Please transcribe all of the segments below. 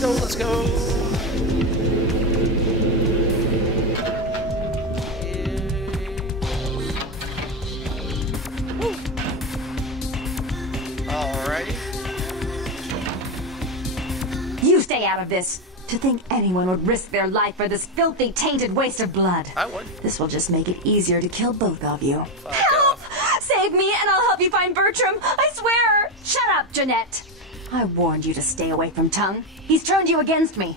go, let's go. Alrighty. You stay out of this. To think anyone would risk their life for this filthy, tainted waste of blood. I would. This will just make it easier to kill both of you. Fuck Help! off. Save me and I'll help you find Bertram. I swear! Shut up, Jeanette. I warned you to stay away from Tongue. He's turned you against me.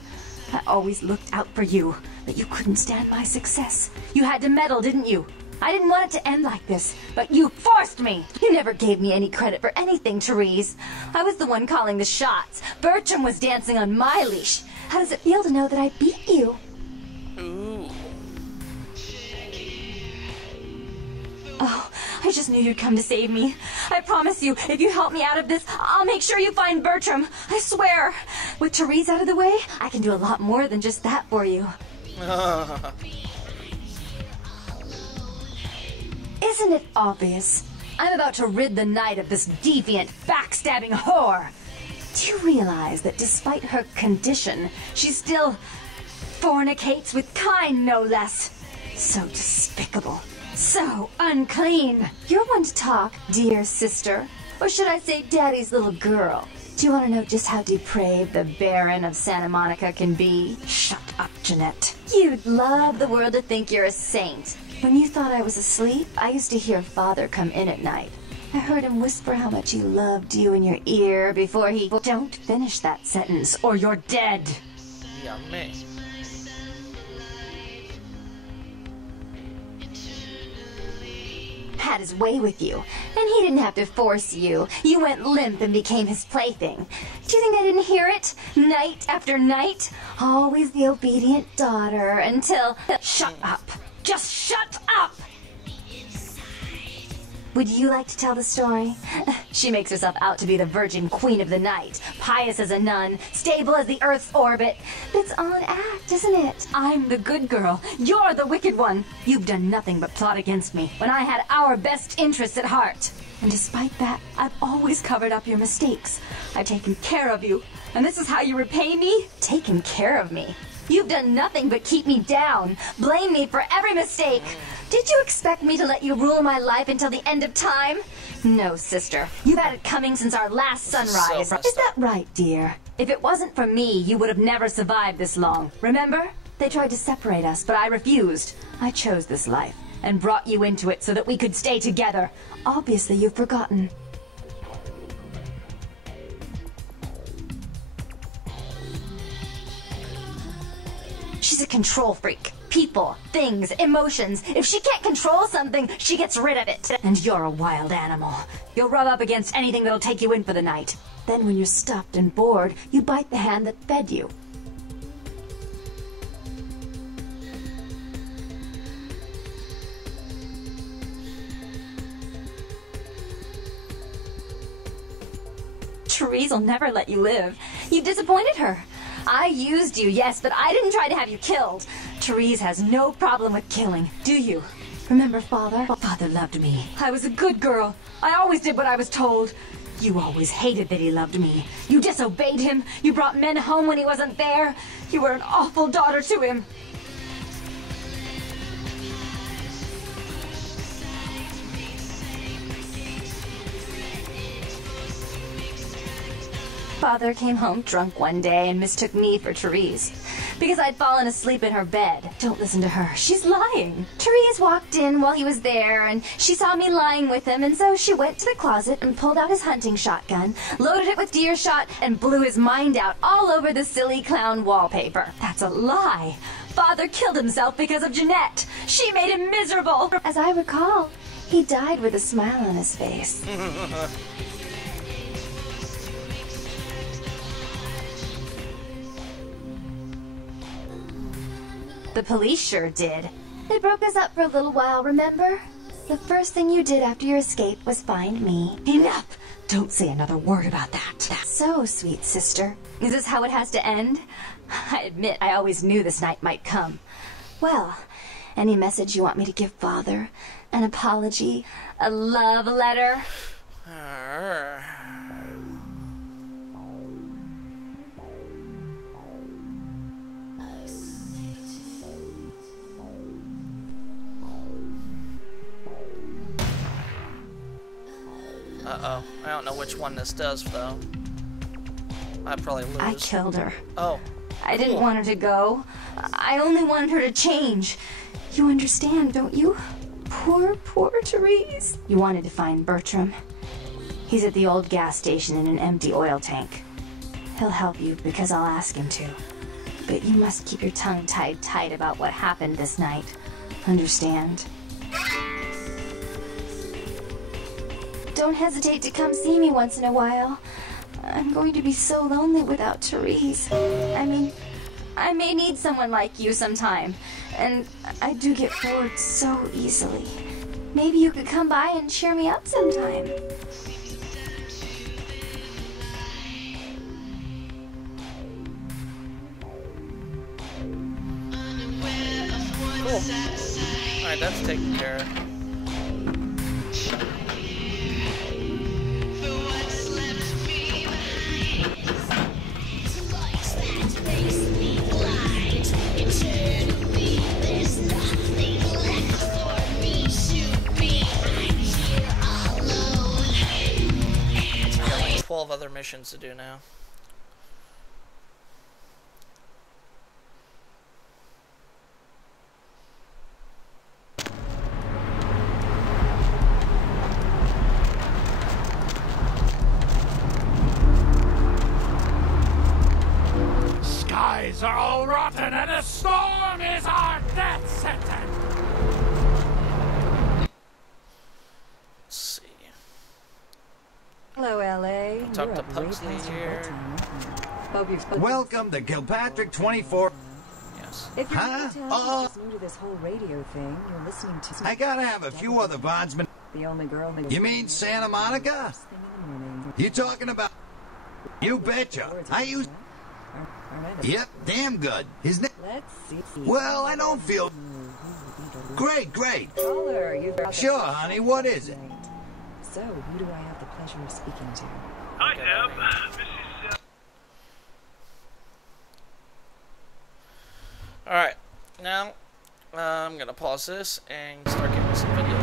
I always looked out for you, but you couldn't stand my success. You had to meddle, didn't you? I didn't want it to end like this, but you forced me. You never gave me any credit for anything, Therese. I was the one calling the shots. Bertram was dancing on my leash. How does it feel to know that I beat you? Ooh. Oh, I just knew you'd come to save me. I promise you, if you help me out of this, I'll make sure you find Bertram. I swear. With Therese out of the way, I can do a lot more than just that for you. Isn't it obvious? I'm about to rid the night of this deviant, backstabbing whore. Do you realize that despite her condition, she still fornicates with Kyne, no less? So despicable. So unclean. You're one to talk, dear sister. Or should I say daddy's little girl? Do you want to know just how depraved the Baron of Santa Monica can be? Shut up, Jeanette. You'd love the world to think you're a saint. When you thought I was asleep, I used to hear Father come in at night. I heard him whisper how much he loved you in your ear before he... Don't finish that sentence, or you're dead. Yeah, man. Had his way with you, and he didn't have to force you. You went limp and became his plaything. Do you think I didn't hear it? Night after night? Always the obedient daughter until... Shut up. Just shut up! Would you like to tell the story? She makes herself out to be the virgin queen of the night, pious as a nun, stable as the Earth's orbit. But it's all an act, isn't it? I'm the good girl. You're the wicked one. You've done nothing but plot against me when I had our best interests at heart. And despite that, I've always covered up your mistakes. I've taken care of you. And this is how you repay me? Taken care of me. You've done nothing but keep me down, blame me for every mistake. Did you expect me to let you rule my life until the end of time? No, sister. You've had it coming since our last sunrise. So Is that right, dear? If it wasn't for me, you would have never survived this long. Remember? They tried to separate us, but I refused. I chose this life and brought you into it so that we could stay together. Obviously, you've forgotten. She's a control freak. People, things, emotions. If she can't control something, she gets rid of it. And you're a wild animal. You'll rub up against anything that'll take you in for the night. Then when you're stuffed and bored, you bite the hand that fed you. Therese will never let you live. You disappointed her. I used you, yes, but I didn't try to have you killed. Therese has no problem with killing, do you? Remember Father? Father loved me. I was a good girl. I always did what I was told. You always hated that he loved me. You disobeyed him. You brought men home when he wasn't there. You were an awful daughter to him. Father came home drunk one day and mistook me for Therese. Because I'd fallen asleep in her bed. Don't listen to her. She's lying. Therese walked in while he was there, and she saw me lying with him, and so she went to the closet and pulled out his hunting shotgun, loaded it with deer shot, and blew his mind out all over the silly clown wallpaper. That's a lie. Father killed himself because of Jeanette. She made him miserable. As I recall, he died with a smile on his face. The police sure did. They broke us up for a little while, remember? The first thing you did after your escape was find me. Enough! Don't say another word about that. So, sweet sister. Is this how it has to end? I admit I always knew this night might come. Well, any message you want me to give Father? An apology? A love letter? Uh-oh. I don't know which one this does, though. I'd probably lose. I killed her. Oh. I didn't want her to go. I only wanted her to change. You understand, don't you? Poor, poor Therese. You wanted to find Bertram. He's at the old gas station in an empty oil tank. He'll help you because I'll ask him to. But you must keep your tongue tied tight about what happened this night. Understand? Don't hesitate to come see me once in a while. I'm going to be so lonely without Therese. I mean, I may need someone like you sometime. And I do get bored so easily. Maybe you could come by and cheer me up sometime. Cool. Alright, that's taken care of. Got like 12 other missions to do now. Skies are all rotten and a storm is our death sentence! Let's see. Hello, LA. Talk You're to up way Pugsley past your here. bedtime, aren't you? Hope you're Welcome to Kilpatrick 24. Yes. If you're Huh? new to town, just new to this whole radio thing, you're listening to. I gotta have a few other bondsmen. The only girl that. You mean Santa Monica? First thing in the morning. You talking about? You betcha. I used. Yep, damn good. His name. Let's see. Well, I don't feel. Great, great. Caller, you've got the- Sure, honey. What is it? Right. So, who do I have the pleasure of speaking to? Hi, Deb. Mrs. Alright. Now, I'm gonna pause this and start getting some videos.